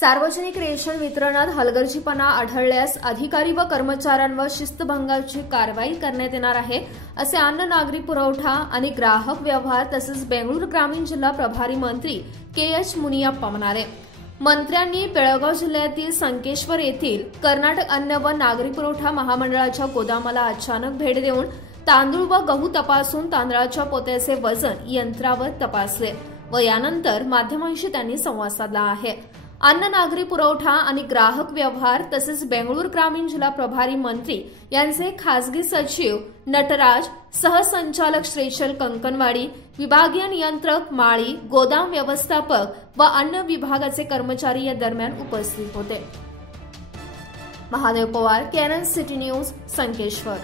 सार्वजनिक रेशन वितरणात हलगर्जीपणा आढळल्यास अधिकारी व कर्मचाऱ्यांवर शिस्तभंगाची कारवाई करण्यात येणार आहे, असे अन्न नागरी पुरवठा आणि ग्राहक व्यवहार तसेच बेंगळूर ग्रामीण जिल्हा प्रभारी मंत्री के.एच. मुनियप्पा म्हणाले। मंत्र्यांनी बेळगाव जिल्ह्यातील संकेश्वर येथील कर्नाटक अन्न व नागरी पुरवठा महामंडळाच्या गोदामाला अचानक भेट देऊन तांदूळ व गहू तपासून तांदळाच्या पोत्याचे वजन यंत्रावर तपासले व यानंतर माध्यमांशी त्यांनी संवाद साधला आहे। अन्न नागरी पुरवठा आणि ग्राहक व्यवहार तसेच बेंगळूर ग्रामीण जिल्हा प्रभारी मंत्री यांचे खासगी सचिव नटराज, सहसंचालक श्रीशैल कंकणवाडी, विभागीय नियंत्रक माळी, गोदाम व्यवस्थापक व अन्न विभागाचे कर्मचारी या दरम्यान उपस्थित होते। Mahadev Pawar, KNN city news, Sankeshwar.